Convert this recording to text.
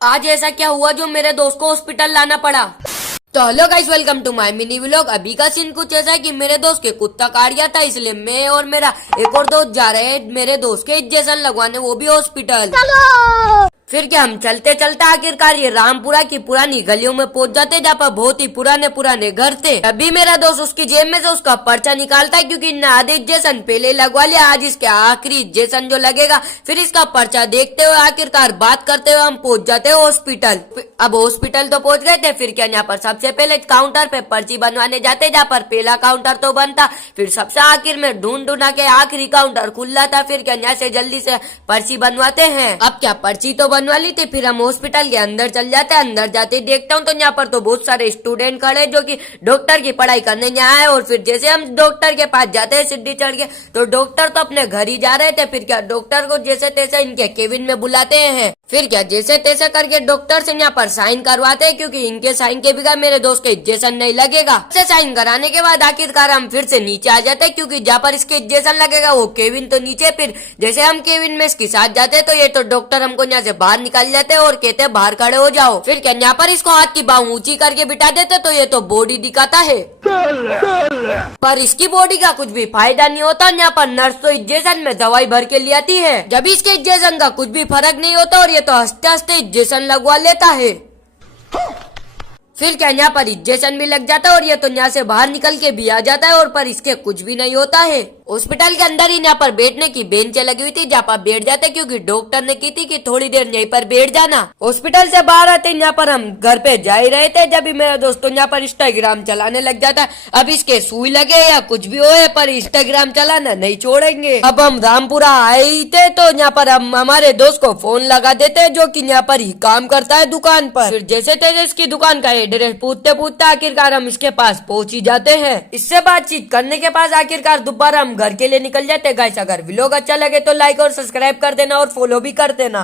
आज ऐसा क्या हुआ जो मेरे दोस्त को हॉस्पिटल लाना पड़ा। तो hello guys, welcome to my mini vlog. अभी का सीन कुछ ऐसा है कि मेरे दोस्त के कुत्ता काट गया था, इसलिए मैं और मेरा एक और दोस्त जा रहे हैं मेरे दोस्त के इंजेक्शन लगवाने, वो भी हॉस्पिटल। फिर क्या हम चलते चलते आखिरकार ये रामपुरा की पुरानी गलियों में पहुंच जाते, जहाँ पर बहुत ही पुराने पुराने घर थे। अभी मेरा दोस्त उसकी जेब में से उसका पर्चा निकालता है, क्योंकि इसने आधे इंजेक्शन पहले लगवा लिया, आज इसके आखिरी इंजेक्शन जो लगेगा। फिर इसका पर्चा देखते हुए आखिरकार बात करते हुए हम पहुंच जाते हैं हॉस्पिटल। अब हॉस्पिटल तो पहुंच गए थे। फिर क्या यहाँ पर सबसे पहले काउंटर पे पर्ची बनवाने जाते, जहाँ पर पहला काउंटर तो बंद था। फिर सबसे आखिर में ढूंढ ढूंढा के आखिरी काउंटर खुला था। फिर क्या यहाँ से जल्दी से पर्ची बनवाते हैं। अब क्या पर्ची तो बनवा ली थी, फिर हम हॉस्पिटल के अंदर चल जाते हैं। अंदर जाते देखता हूँ तो यहाँ पर तो बहुत सारे स्टूडेंट खड़े जो कि डॉक्टर की पढ़ाई करने यहाँ आए। और फिर जैसे हम डॉक्टर के पास जाते हैं सीढ़ी चढ़ के, तो डॉक्टर तो अपने घर ही जा रहे थे। फिर क्या डॉक्टर को जैसे तैसे इनके केबिन में बुलाते हैं। फिर क्या जैसे तैसे करके डॉक्टर से यहाँ पर साइन करवाते हैं, क्योंकि इनके साइन के बिना मेरे दोस्त के इंजेक्शन नहीं लगेगा। से साइन कराने के बाद आखिरकार हम फिर से नीचे आ जाते हैं, क्योंकि जहाँ पर इसके इंजेक्शन लगेगा वो केबिन तो नीचे। फिर जैसे हम केबिन में इसके साथ जाते हैं, तो ये तो डॉक्टर हमको यहाँ से बाहर निकाल जाते हैं और कहते हैं बाहर खड़े हो जाओ। फिर क्या यहाँ पर इसको हाथ की बाह ऊंची करके बिठा देते, तो ये तो बॉडी दिखाता है, पर इसकी बॉडी का कुछ भी फायदा नहीं होता। यहाँ पर नर्स तो इंजेक्शन में दवाई भर के ले आती है, जब इसके इंजेक्शन का कुछ भी फर्क नहीं होता और ये तो हंसते हंसते इंजेक्शन लगवा लेता है। फिर क्या यहाँ पर इंजेक्शन भी लग जाता है और ये तो यहाँ से बाहर निकल के भी आ जाता है, और पर इसके कुछ भी नहीं होता है। हॉस्पिटल के अंदर ही यहाँ पर बैठने की बेंचें लगी हुई थी, जहाँ पर बैठ जाते, क्योंकि डॉक्टर ने की थी कि थोड़ी देर यहीं पर बैठ जाना। हॉस्पिटल से बाहर आते यहाँ पर हम घर पे जा ही रहे थे, जब भी मेरा दोस्त यहाँ पर इंस्टाग्राम चलाने लग जाता है। अब इसके सुई लगे या कुछ भी हो, पर इंस्टाग्राम चलाना नहीं छोड़ेंगे। अब हम रामपुरा आए ही थे, तो यहाँ पर हम हमारे दोस्त को फोन लगा देते, जो की यहाँ पर ही काम करता है दुकान पर। फिर जैसे तैसे इसकी दुकान का एड्रेस पूछते पूछते आखिरकार हम इसके पास पहुंच ही जाते हैं। इससे बातचीत करने के बाद आखिरकार दोबारा हम घर के लिए निकल जाते हैं। गाइस, अगर व्लॉग अच्छा लगे तो लाइक और सब्सक्राइब कर देना और फॉलो भी कर देना।